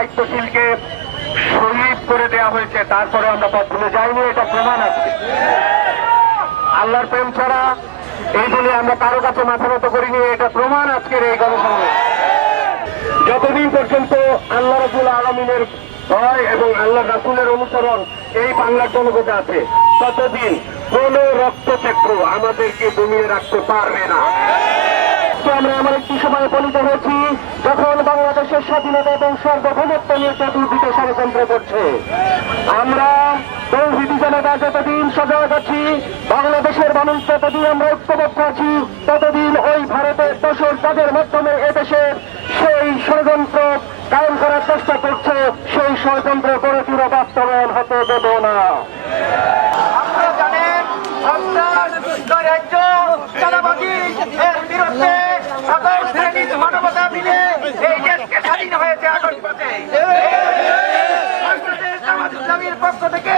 দায়িত্বশীলকে শহীদ করে দেওয়া হয়েছে, তারপরে আমরা পথ ভুলে যাইনি, এটা প্রমাণ আছে। আল্লাহর প্রেম ছাড়া এই বলে আমরা কারো কাছে মাথা নত করিনি, এটা প্রমাণ আজকের এই গণসংগ্রাম। যতদিন পর্যন্ত আল্লাহ রাসূল আলামিনের ভয় এবং আল্লাহ রাসূলের অনুসরণ এই বাংলার জনগণে আছে, ততদিন কোন রক্তচক্র আমাদেরকে দমিয়ে রাখতে পারবে না। আমরা এমন একটি সময় উপনীত হয়েছি যখন বাংলাদেশের স্বাধীনতা এবং সার্বভৌমত্ব নিয়ে চতুর্দিকে ষড়যন্ত্র করছে। আমরা তৌহিদি জনতা যতদিন সজাগ আছি, বাংলাদেশের মানুষ যতদিন আমরা ঐক্যবদ্ধ আছি, ততদিন ওই ভারতের দোসর কাজের মাধ্যমে এদেশের সেই ষড়যন্ত্র কায়েম করার চেষ্টা করছে, সেই ষড়যন্ত্র কোনটিরও বাস্তবায়ন হতে দেব না। আপনারা জানেন সন্ত্রাস, নৈরাজ্য, চাঁদাবাজি এর বিরুদ্ধে সকল শ্রেণীর মানবতা মিলে এই দেশকে স্বাধীন হয়েছে আগস্ট মাসে। বাংলাদেশ জামাত ইসলামীর পক্ষ থেকে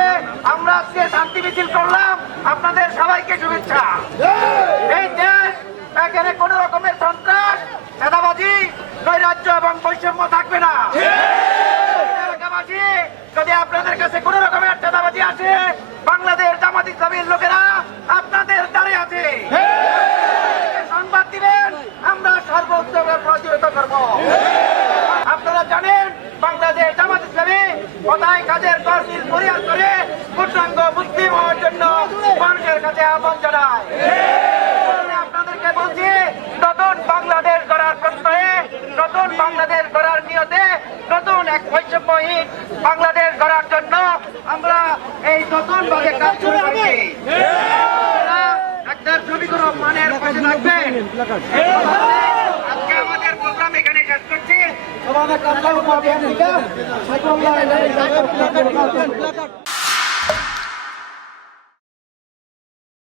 আমরা আজকে শান্তি মিছিল করলাম, আপনাদের সবাইকে শুভেচ্ছা। এই দেশ এখানে কোন রকমের সন্ত্রাস, চাঁদাবাজি, নৈরাজ্য এবং বৈষম্য থাকবে না। এলাকাবাসী, যদি আপনাদের কাছে কোন রকমের চাঁদাবাজি আছে, বাংলাদেশ জামাত ইসলামীর লোকেরা আপনাদের দ্বারে আছে, সংবাদ দিবেন, আমরা সর্বোচ্চ প্রতিহত করব। আপনারা জানেন বাংলাদেশ জামাত ইসলামী কোথায় কাজের তহসিল পরিহার করে পূর্ণাঙ্গ মুসলিম হওয়ার জন্য মানুষের কাছে আহ্বান জানায়। আপনাদেরকে বলছি, নতুন বাংলাদেশ গড়ার প্রত্যয়ে, নতুন বাংলাদেশ গড়ার নিয়তে, নতুন এক বৈষম্যহীন বাংলাদেশ গড়ার জন্য আমরা এই নতুন ভাবে কাজ শুরু করেছি। একটা ছবিগুলো মানের পাশে থাকবেন। আজকে আমাদের প্রোগ্রাম এখানে শেষ করছি।